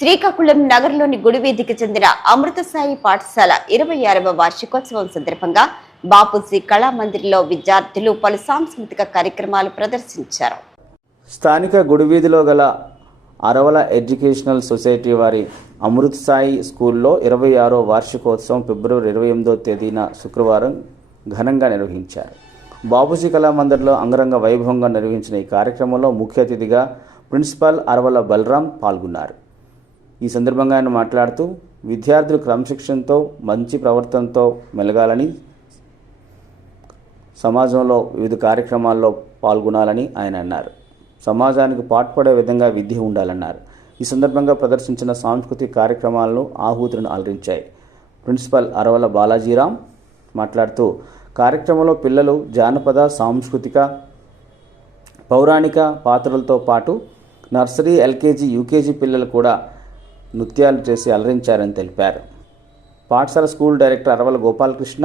శ్రీకాకుళం నగరంలోని గుడివీధికి చెందిన అమృతసాయి పాఠశాల 26వ వార్షికోత్సవం సందర్భంగా బాపూజీ కళామందిర్లో విద్యార్థులు పలు సాంస్కృతిక కార్యక్రమాలు ప్రదర్శించారు. స్థానిక గుడివీధిలో గల అరవల ఎడ్యుకేషనల్ సొసైటీ వారి అమృతసాయి స్కూల్లో 26వ వార్షికోత్సవం ఫిబ్రవరి 28వ తేదీన శుక్రవారం ఘనంగా నిర్వహించారు. బాపూజీ కళామందిర్లో అంగరంగ వైభవంగా నిర్వహించిన ఈ కార్యక్రమంలో ముఖ్య అతిథిగా ప్రిన్సిపాల్ అరవల బలరాం పాల్గొన్నారు. ఈ సందర్భంగా ఆయన మాట్లాడుతూ విద్యార్థులు క్రమశిక్షణతో మంచి ప్రవర్తనతో మెలగాలని, సమాజంలో వివిధ కార్యక్రమాల్లో పాల్గొనాలని ఆయన అన్నారు. సమాజానికి పాటుపడే విధంగా విద్య ఉండాలన్నారు. ఈ సందర్భంగా ప్రదర్శించిన సాంస్కృతిక కార్యక్రమాలను ఆహూతులను అలరించాయి. ప్రిన్సిపల్ అరవల బాలాజీరాం మాట్లాడుతూ కార్యక్రమంలో పిల్లలు జానపద, సాంస్కృతిక, పౌరాణిక పాత్రలతో పాటు నర్సరీ, ఎల్కేజీ, యూకేజీ పిల్లలు కూడా నృత్యాలు చేసి అలరించారని తెలిపారు. పాఠశాల school director Aravala Gopalakrishna,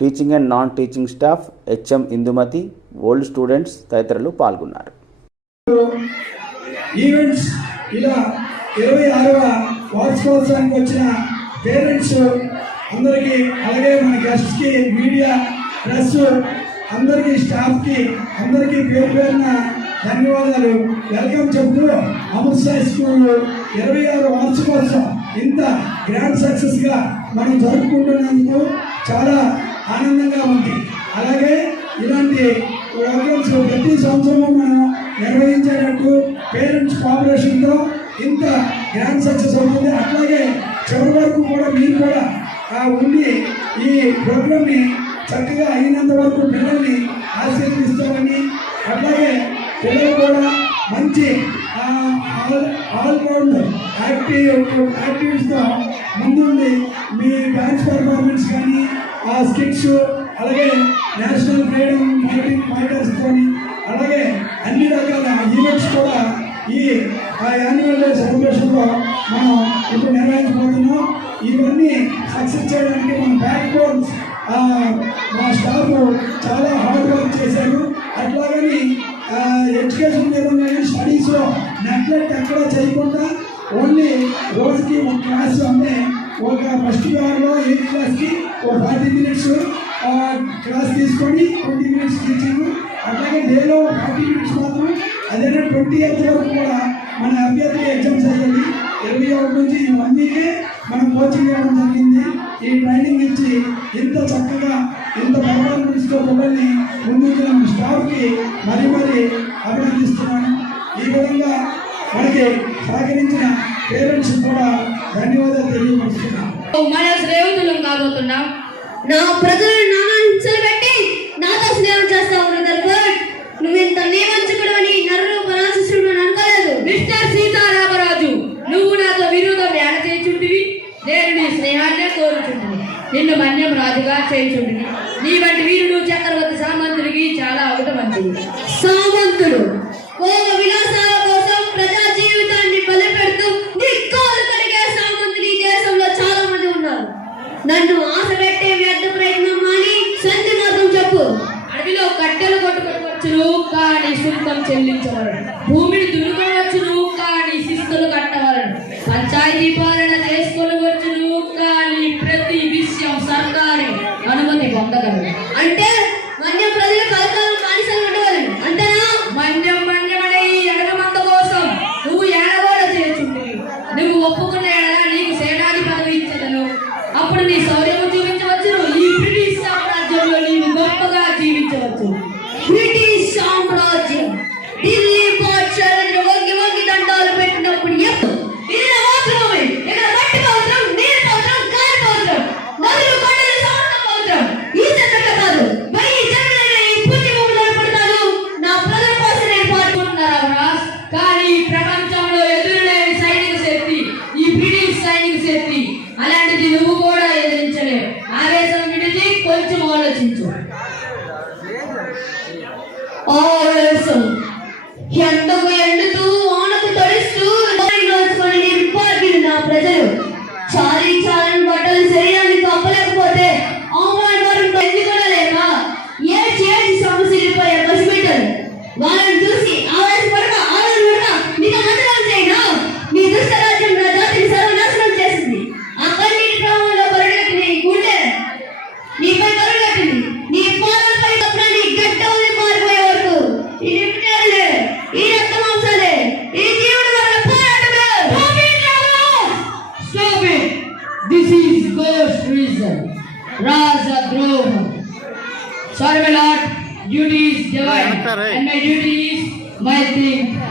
teaching and non teaching staff, HM Indumathi, old students తదితరులు పాల్గొన్నారు. ఈవెంట్స్ ఇలా 26వ వార్షికోత్సవానికి వచ్చిన పేరెంట్స్ అందరికీ, అలాగే మన గెస్ట్స్కి, మీడియా, ప్రెస్ అందరికీ, స్టాఫ్కి అందరికీ పేరు పేరున ధన్యవాదాలు, వెల్కమ్ చెప్తూ అమృతసాయి స్కూల్ 26వ వార్షికోత్సవం ఇంత గ్రాండ్ సక్సెస్గా మనం జరుపుకుంటున్నందుకు చాలా ఆనందంగా ఉంది. అలాగే ఇలాంటి ప్రోగ్రామ్స్ ప్రతి సంవత్సరము మనం నిర్వహించేటట్టు పేరెంట్స్ కోఆపరేషన్తో ఇంత గ్రాండ్ సక్సెస్ అవుతుంది. అట్లాగే చివరి వరకు కూడా మీరు కూడా ఉండి ఈ ప్రోగ్రామ్ని చక్కగా అయినంత వరకు పిల్లల్ని ఆశీర్వదిస్తామని, అట్లాగే పిల్లలు కూడా మంచి ఆల్రౌండ్ యాక్టివిటీస్తో ముందుండి మీ డ్యాన్స్ పర్ఫార్మెన్స్ కానీ, స్కిట్స్, అలాగే నేషనల్ ఫ్రీడమ్ ఫైటర్స్తో, అలాగే అన్ని రకాల ఈవెంట్స్ కూడా ఈ యాన్యువల్ డే సెలబ్రేషన్లో మనం ఇప్పుడు నిర్వహించబోతున్నాం. ఇవన్నీ సక్సెస్ చేయడానికి మన బ్యాక్ బోన్స్ మా స్టాఫ్ చాలా హార్డ్ వర్క్ చేశారు. అట్లాగని ఎడ్యుకేషన్ మీద స్టడీస్లో నెగ్లెక్ట్ ఎక్కడ చేయకుండా ఓన్లీ రోజుకి ఒక క్లాస్, అంటే ఒక ఫస్ట్ ఇయర్లో 8th క్లాస్కి ఒక 40 minutes క్లాస్ తీసుకొని 20 minutes టీచింగ్, అట్లాగే డేలో 40 minutes మాత్రం. అదే 28th వరకు కూడా మన అభ్యర్థి ఎగ్జామ్స్ అయ్యాయి. 21 నుంచి 1 వీకే మనం కోచింగ్ ఇవ్వడం జరిగింది. ఈ ట్రైనింగ్ ఇచ్చి ఇంత చక్కగా ఇంత పర్ఫార్మెన్స్తో పిల్లల్ని ముందుకు స్టాఫ్కి మరీ అభినందిస్తున్నాను. ఈ విధంగా మనకి సహకరించిన పేరెంట్స్ కూడా ధన్యవాదాలు తెలియపరుస్తున్నాను. మన స్నేహితులం కాబోతున్నాం. నా ప్రజలు నానా హింసలు పెట్టి నాతో స్నేహం చేస్తావు. నువ్వు ఇంత నియమించుకోవడం అని నరుడు పరాశిష్యుడు అనుకోలేదు. మిస్టర్ సీతారామరాజు, నువ్వు నాతో విరోధం ఏడ చేయుచుంటివి. నేను నీ స్నేహాన్నే కోరుచుంటిని, నిన్ను మన్యం రాజుగా చేయుచుంటిని. నీ వంటి వీరుడు చక్రవర్తి సామంతుడికి చాలా అవటమంతుడు. సామంతుడు భోగ విలాసాల కోసం ప్రజా జీవితాన్ని బలిపెడుతూ నిక్కోలు కలిగే సామంతులు ఈ దేశంలో చాలా మంది ఉన్నారు. నన్ను ఆశ పెట్టే వ్యర్థ ప్రయత్నం మాని సంధి మాత్రం చెప్పు. అడవిలో కట్టెలు కొట్టుకోవచ్చును, కానీ శుల్కం చెల్లించవలను. భూమిని దున్నుకోవచ్చును, కానీ శిస్తులు కట్టవలను. పంచాయతీ పాలన చేసుకోవచ్చును, కానీ ప్రతి విషయం సర్కారు అనుమతి పొందగలరు. అంటే మన్యం ప్రజలు కలకాలం కానిసలు ఉండవలను అంటేనా? మన్యం మన్యమనే ఈ ఎడగమంత కోసం నువ్వు ఏడగోడ చేర్చుంటివి. నువ్వు ఒప్పుకున్న ఎడల నీకు సేనాని పదవి ఇచ్చదను. అప్పుడు నీ శౌర్యము చూపించవచ్చును. ఈ బ్రిటిష్ సామ్రాజ్యంలో నీవు గొప్పగా జీవించవచ్చు. బ్రిటిష్ సామ్రాజ్యం ఢిల్లీ పాఠశాల వంగి వంగి దండాలు పెట్టినప్పుడు ఎప్పుడు ఇది మాత్రమే ఇక్కడ మట్టి పవిత్రం, నీరు పవిత్రం, గాలి పవిత్రం, నదులు కొండలు సముద్రం పవిత్రం. ఈ చెట్ట కాదు మరి ఈ జన్మలైన ఈ పుణ్యభూములు ఏర్పడతాను. నా ప్రజల కోసం నేను పాడుకుంటున్నారా? కానీ ప్రపంచంలో ఎదురులేని సైనిక శక్తి ఈ బ్రిటిష్ సైనిక శక్తి. అలాంటిది నువ్వు కూడా ఎదిరించలేవు. ఆవేశం విడిచి కొంచెం ఆలోచించు. ఆవేశం ఎండకు ఎండుతూ ఆనకు తడిస్తూ నా ప్రజలు చాలని బట్టలు శరీరాన్ని కప్పలేకపోతే అవమానం ఎందుకోలేక ఏడ్చి సమస్యలపై పసిపెట్టారు. వాళ్ళని చూసి ఆవేశపడక నీకు ఆందోళన చేయను. నీ దుష్ట throne. Sorry, my lord, duty is divine, and my duty is my thing.